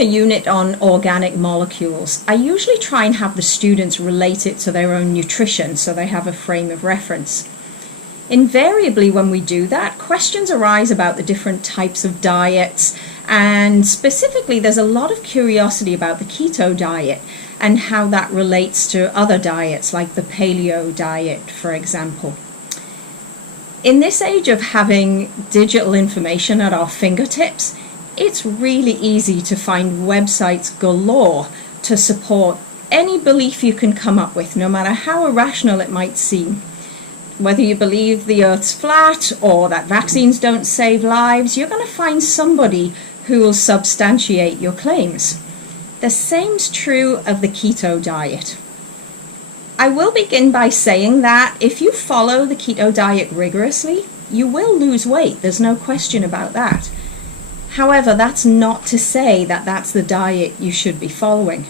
a unit on organic molecules, I usually try and have the students relate it to their own nutrition so they have a frame of reference. Invariably, when we do that, questions arise about the different types of diets, and specifically there's a lot of curiosity about the keto diet and how that relates to other diets like the Paleo Diet, for example. In this age of having digital information at our fingertips, it's really easy to find websites galore to support any belief you can come up with, no matter how irrational it might seem. Whether you believe the earth's flat or that vaccines don't save lives, you're going to find somebody who will substantiate your claims. The same's true of the keto diet. I will begin by saying that if you follow the keto diet rigorously, you will lose weight. There's no question about that. However, that's not to say that that's the diet you should be following.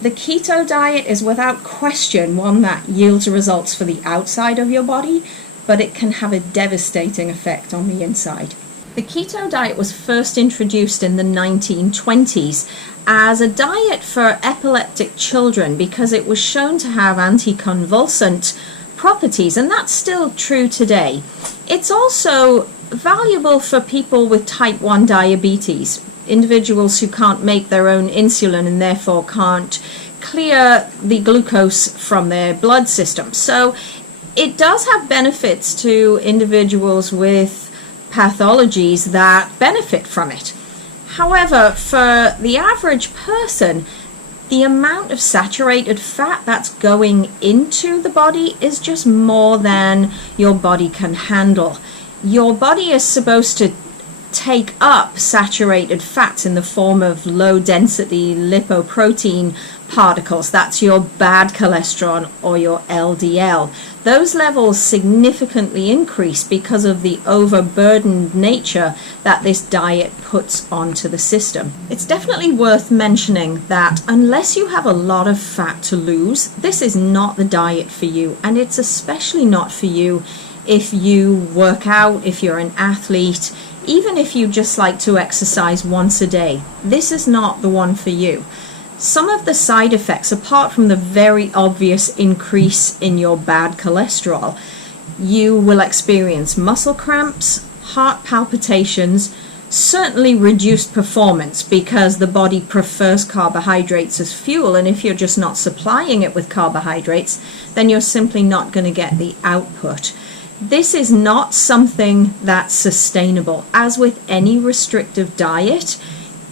The keto diet is without question one that yields results for the outside of your body, but it can have a devastating effect on the inside. The keto diet was first introduced in the 1920s as a diet for epileptic children because it was shown to have anticonvulsant properties, and that's still true today. It's also valuable for people with type 1 diabetes, individuals who can't make their own insulin and therefore can't clear the glucose from their blood system. So it does have benefits to individuals with pathologies that benefit from it. However, for the average person, the amount of saturated fat that's going into the body is just more than your body can handle. Your body is supposed to take up saturated fats in the form of low density lipoprotein particles. That's your bad cholesterol or your LDL. Those levels significantly increase because of the overburdened nature that this diet puts onto the system. It's definitely worth mentioning that unless you have a lot of fat to lose, this is not the diet for you, and it's especially not for you if you work out, if you're an athlete, even if you just like to exercise once a day. This is not the one for you. Some of the side effects, apart from the very obvious increase in your bad cholesterol, you will experience muscle cramps, heart palpitations, certainly reduced performance because the body prefers carbohydrates as fuel, and if you're just not supplying it with carbohydrates, then you're simply not going to get the output. This is not something that's sustainable. As with any restrictive diet,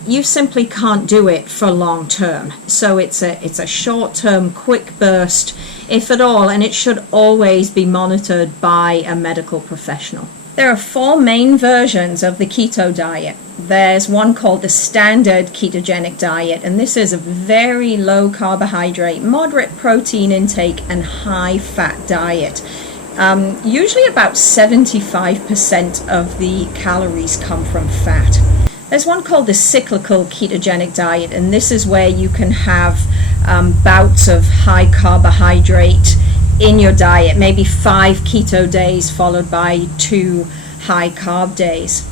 you simply can't do it for long term. So it's a short term, quick burst, if at all, and it should always be monitored by a medical professional. There are 4 main versions of the keto diet. There's one called the standard ketogenic diet, and this is a very low carbohydrate, moderate protein intake, and high fat diet. Usually about 75% of the calories come from fat. There's one called the cyclical ketogenic diet, and this is where you can have bouts of high carbohydrate in your diet, maybe 5 keto days followed by 2 high carb days.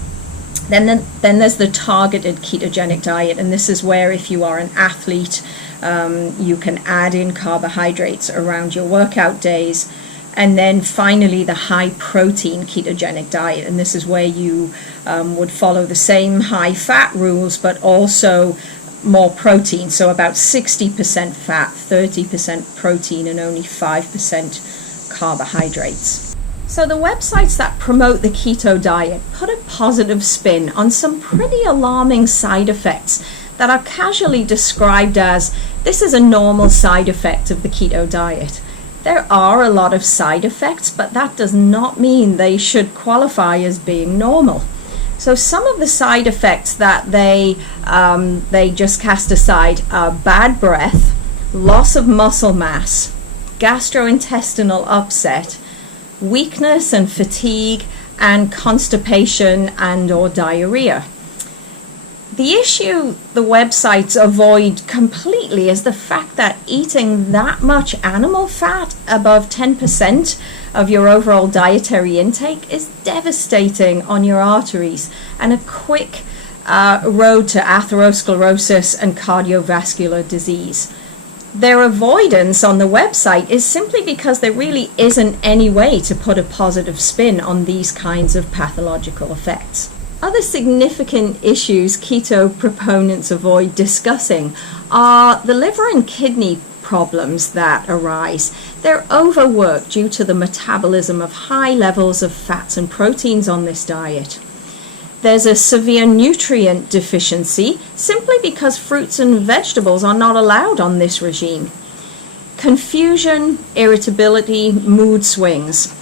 Then there's the targeted ketogenic diet, and this is where if you are an athlete, you can add in carbohydrates around your workout days. And then finally the high protein ketogenic diet, and this is where you would follow the same high fat rules but also more protein, so about 60% fat, 30% protein, and only 5% carbohydrates. So the websites that promote the keto diet put a positive spin on some pretty alarming side effects that are casually described as, this is a normal side effect of the keto diet. There are a lot of side effects, but that does not mean they should qualify as being normal. So some of the side effects that they just cast aside are bad breath, loss of muscle mass, gastrointestinal upset, weakness and fatigue, and constipation and or diarrhea. The issue the websites avoid completely is the fact that eating that much animal fat, above 10% of your overall dietary intake, is devastating on your arteries, and a quick road to atherosclerosis and cardiovascular disease. Their avoidance on the website is simply because there really isn't any way to put a positive spin on these kinds of pathological effects. Other significant issues keto proponents avoid discussing are the liver and kidney problems that arise. They're overworked due to the metabolism of high levels of fats and proteins on this diet. There's a severe nutrient deficiency simply because fruits and vegetables are not allowed on this regime. Confusion, irritability, mood swings.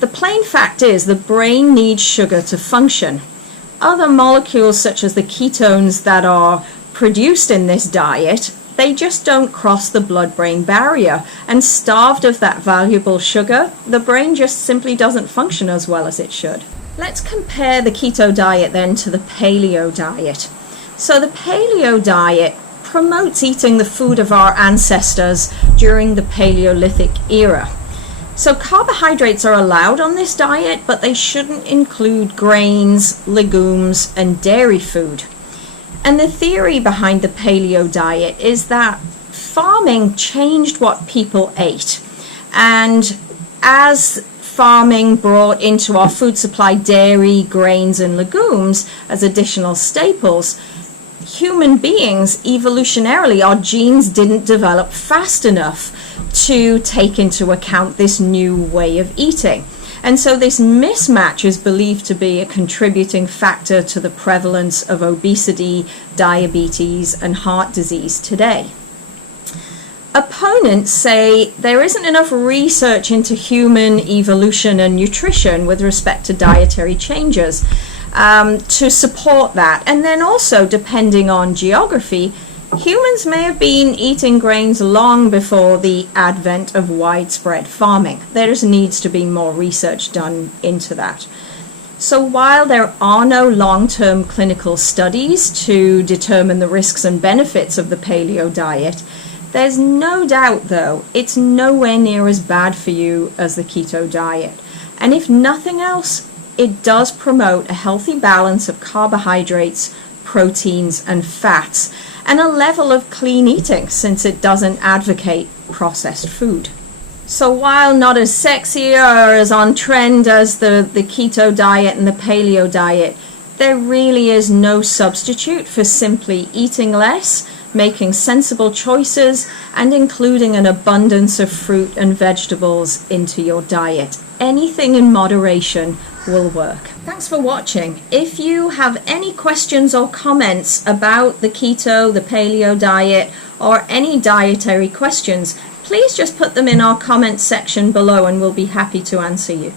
The plain fact is the brain needs sugar to function. Other molecules such as the ketones that are produced in this diet, they just don't cross the blood-brain barrier, and starved of that valuable sugar, the brain just simply doesn't function as well as it should. Let's compare the keto diet then to the paleo diet. So the paleo diet promotes eating the food of our ancestors during the Paleolithic era. So carbohydrates are allowed on this diet, but they shouldn't include grains, legumes, and dairy food. And the theory behind the paleo diet is that farming changed what people ate. And as farming brought into our food supply dairy, grains, and legumes as additional staples, human beings, evolutionarily, our genes didn't develop fast enough to take into account this new way of eating. And so this mismatch is believed to be a contributing factor to the prevalence of obesity, diabetes, and heart disease today. Opponents say there isn't enough research into human evolution and nutrition with respect to dietary changes to support that. And then also, depending on geography, humans may have been eating grains long before the advent of widespread farming. There just needs to be more research done into that. So while there are no long-term clinical studies to determine the risks and benefits of the paleo diet, there's no doubt, though, it's nowhere near as bad for you as the keto diet. And if nothing else, it does promote a healthy balance of carbohydrates, proteins, and fats, and a level of clean eating, since it doesn't advocate processed food. So while not as sexy or as on trend as the keto diet and the paleo diet, there really is no substitute for simply eating less, making sensible choices, and including an abundance of fruit and vegetables into your diet. Anything in moderation will work. Thanks for watching. If you have any questions or comments about the keto, the paleo diet, or any dietary questions, please just put them in our comments section below and we'll be happy to answer you.